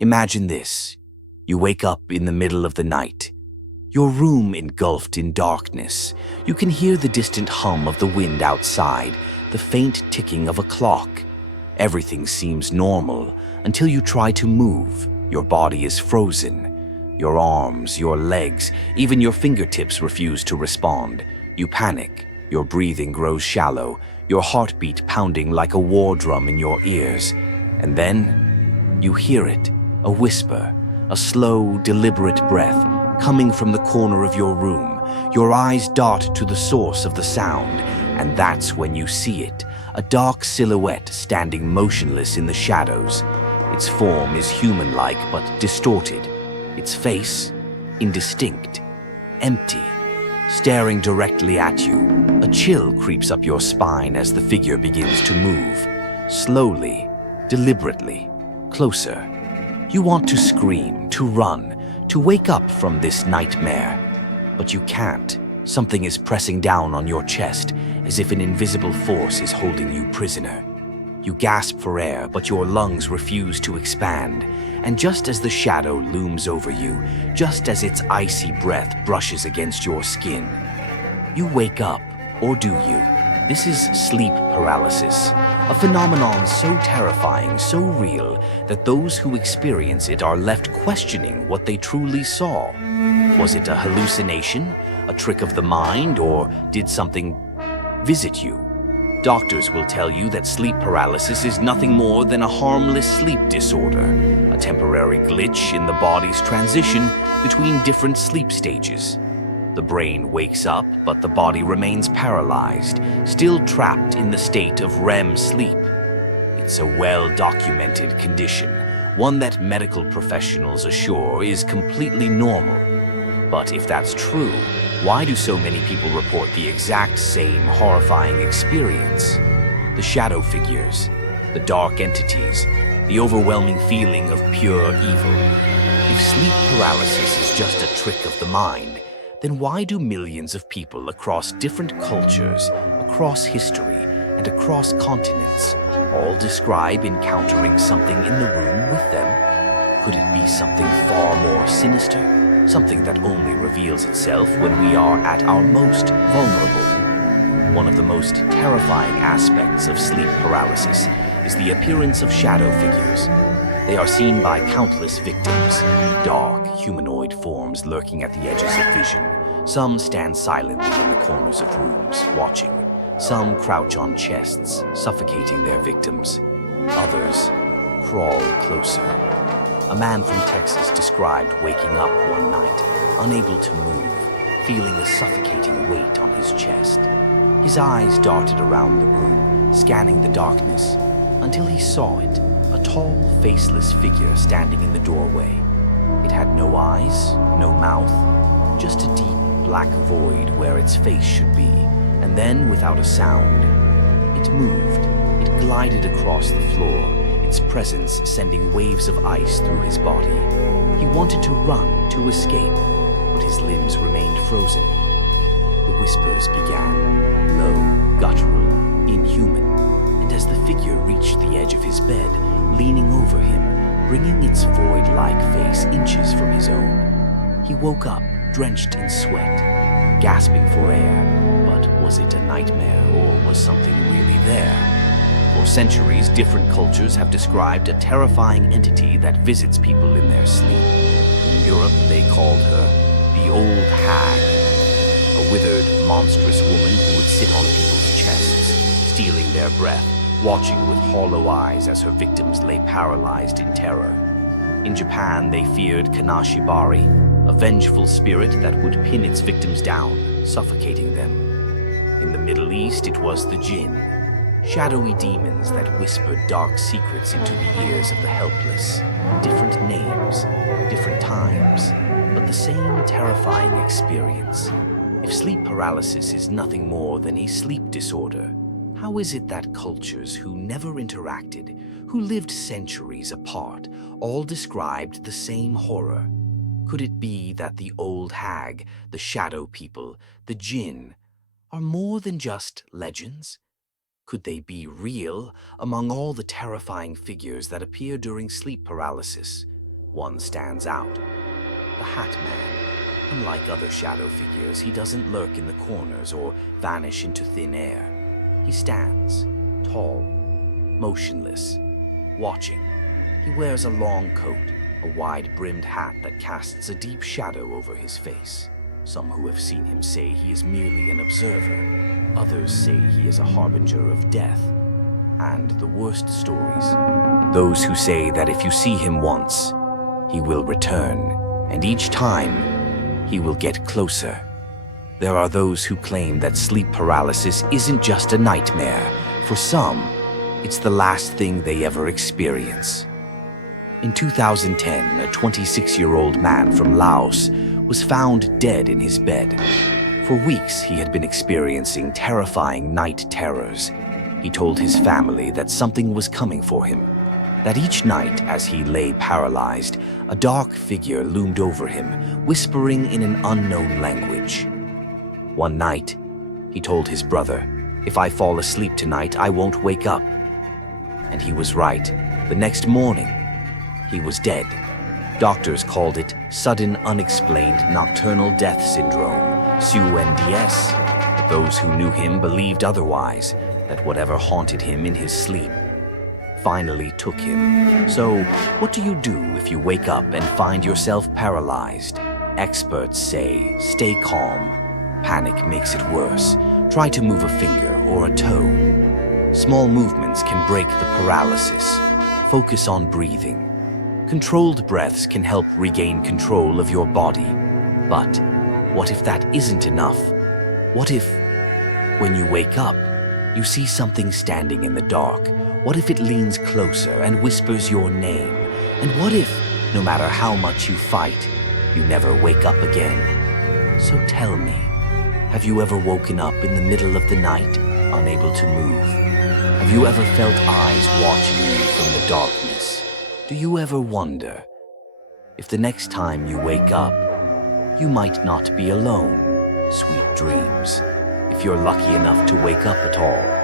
Imagine this. You wake up in the middle of the night. Your room engulfed in darkness. You can hear the distant hum of the wind outside, the faint ticking of a clock. Everything seems normal until you try to move. Your body is frozen. Your arms, your legs, even your fingertips refuse to respond. You panic. Your breathing grows shallow, your heartbeat pounding like a war drum in your ears. And then you hear it, a whisper, a slow, deliberate breath coming from the corner of your room. Your eyes dart to the source of the sound, and that's when you see it, a dark silhouette standing motionless in the shadows. Its form is human-like but distorted. Its face, indistinct, empty, staring directly at you. A chill creeps up your spine as the figure begins to move, slowly, deliberately, closer. You want to scream, to run, to wake up from this nightmare, but you can't. Something is pressing down on your chest, as if an invisible force is holding you prisoner. You gasp for air, but your lungs refuse to expand, and just as the shadow looms over you, just as its icy breath brushes against your skin, you wake up, or do you? This is sleep paralysis, a phenomenon so terrifying, so real, that those who experience it are left questioning what they truly saw. Was it a hallucination, a trick of the mind, or did something visit you? Doctors will tell you that sleep paralysis is nothing more than a harmless sleep disorder, a temporary glitch in the body's transition between different sleep stages. The brain wakes up, but the body remains paralyzed, still trapped in the state of REM sleep. It's a well-documented condition, one that medical professionals assure is completely normal. But if that's true, why do so many people report the exact same horrifying experience? The shadow figures, the dark entities, the overwhelming feeling of pure evil. If sleep paralysis is just a trick of the mind, then why do millions of people across different cultures, across history, and across continents all describe encountering something in the room with them? Could it be something far more sinister? Something that only reveals itself when we are at our most vulnerable? One of the most terrifying aspects of sleep paralysis is the appearance of shadow figures. They are seen by countless victims, dark, humanoid forms lurking at the edges of vision. Some stand silently in the corners of rooms, watching. Some crouch on chests, suffocating their victims. Others crawl closer. A man from Texas described waking up one night, unable to move, feeling a suffocating weight on his chest. His eyes darted around the room, scanning the darkness, until he saw it, a tall, faceless figure standing in the doorway. It had no eyes, no mouth, just a deep black void where its face should be, and then, without a sound, it moved. It glided across the floor, its presence sending waves of ice through his body. He wanted to run, to escape, but his limbs remained frozen. The whispers began, low, guttural, inhuman, and as the figure reached the edge of his bed, leaning over him, bringing its void-like face inches from his own, he woke up, drenched in sweat, gasping for air. But was it a nightmare, or was something really there? For centuries, different cultures have described a terrifying entity that visits people in their sleep. In Europe, they called her the Old Hag, a withered, monstrous woman who would sit on people's chests, stealing their breath, watching with hollow eyes as her victims lay paralyzed in terror. In Japan, they feared Kanashibari, a vengeful spirit that would pin its victims down, suffocating them. In the Middle East, it was the jinn, shadowy demons that whispered dark secrets into the ears of the helpless. Different names, different times, but the same terrifying experience. If sleep paralysis is nothing more than a sleep disorder, how is it that cultures who never interacted, who lived centuries apart, all described the same horror? Could it be that the old hag, the shadow people, the jinn, are more than just legends? Could they be real among all the terrifying figures that appear during sleep paralysis? One stands out. The Hat Man. Unlike other shadow figures, he doesn't lurk in the corners or vanish into thin air. He stands, tall, motionless, watching. He wears a long coat, a wide-brimmed hat that casts a deep shadow over his face. Some who have seen him say he is merely an observer. Others say he is a harbinger of death. And the worst stories. Those who say that if you see him once, he will return, and each time, he will get closer. There are those who claim that sleep paralysis isn't just a nightmare. For some, it's the last thing they ever experience. In 2010, a 26-year-old man from Laos was found dead in his bed. For weeks, he had been experiencing terrifying night terrors. He told his family that something was coming for him, that each night as he lay paralyzed, a dark figure loomed over him, whispering in an unknown language. One night, he told his brother, "If I fall asleep tonight, I won't wake up." And he was right. The next morning, he was dead. Doctors called it sudden unexplained nocturnal death syndrome, SUNDS. But those who knew him believed otherwise, that whatever haunted him in his sleep finally took him. So, what do you do if you wake up and find yourself paralyzed? Experts say, stay calm. Panic makes it worse. Try to move a finger or a toe. Small movements can break the paralysis. Focus on breathing. Controlled breaths can help regain control of your body. But what if that isn't enough? What if, when you wake up, you see something standing in the dark? What if it leans closer and whispers your name? And what if, no matter how much you fight, you never wake up again? So tell me, have you ever woken up in the middle of the night, unable to move? Have you ever felt eyes watching you from the darkness? Do you ever wonder if the next time you wake up, you might not be alone? Sweet dreams, if you're lucky enough to wake up at all.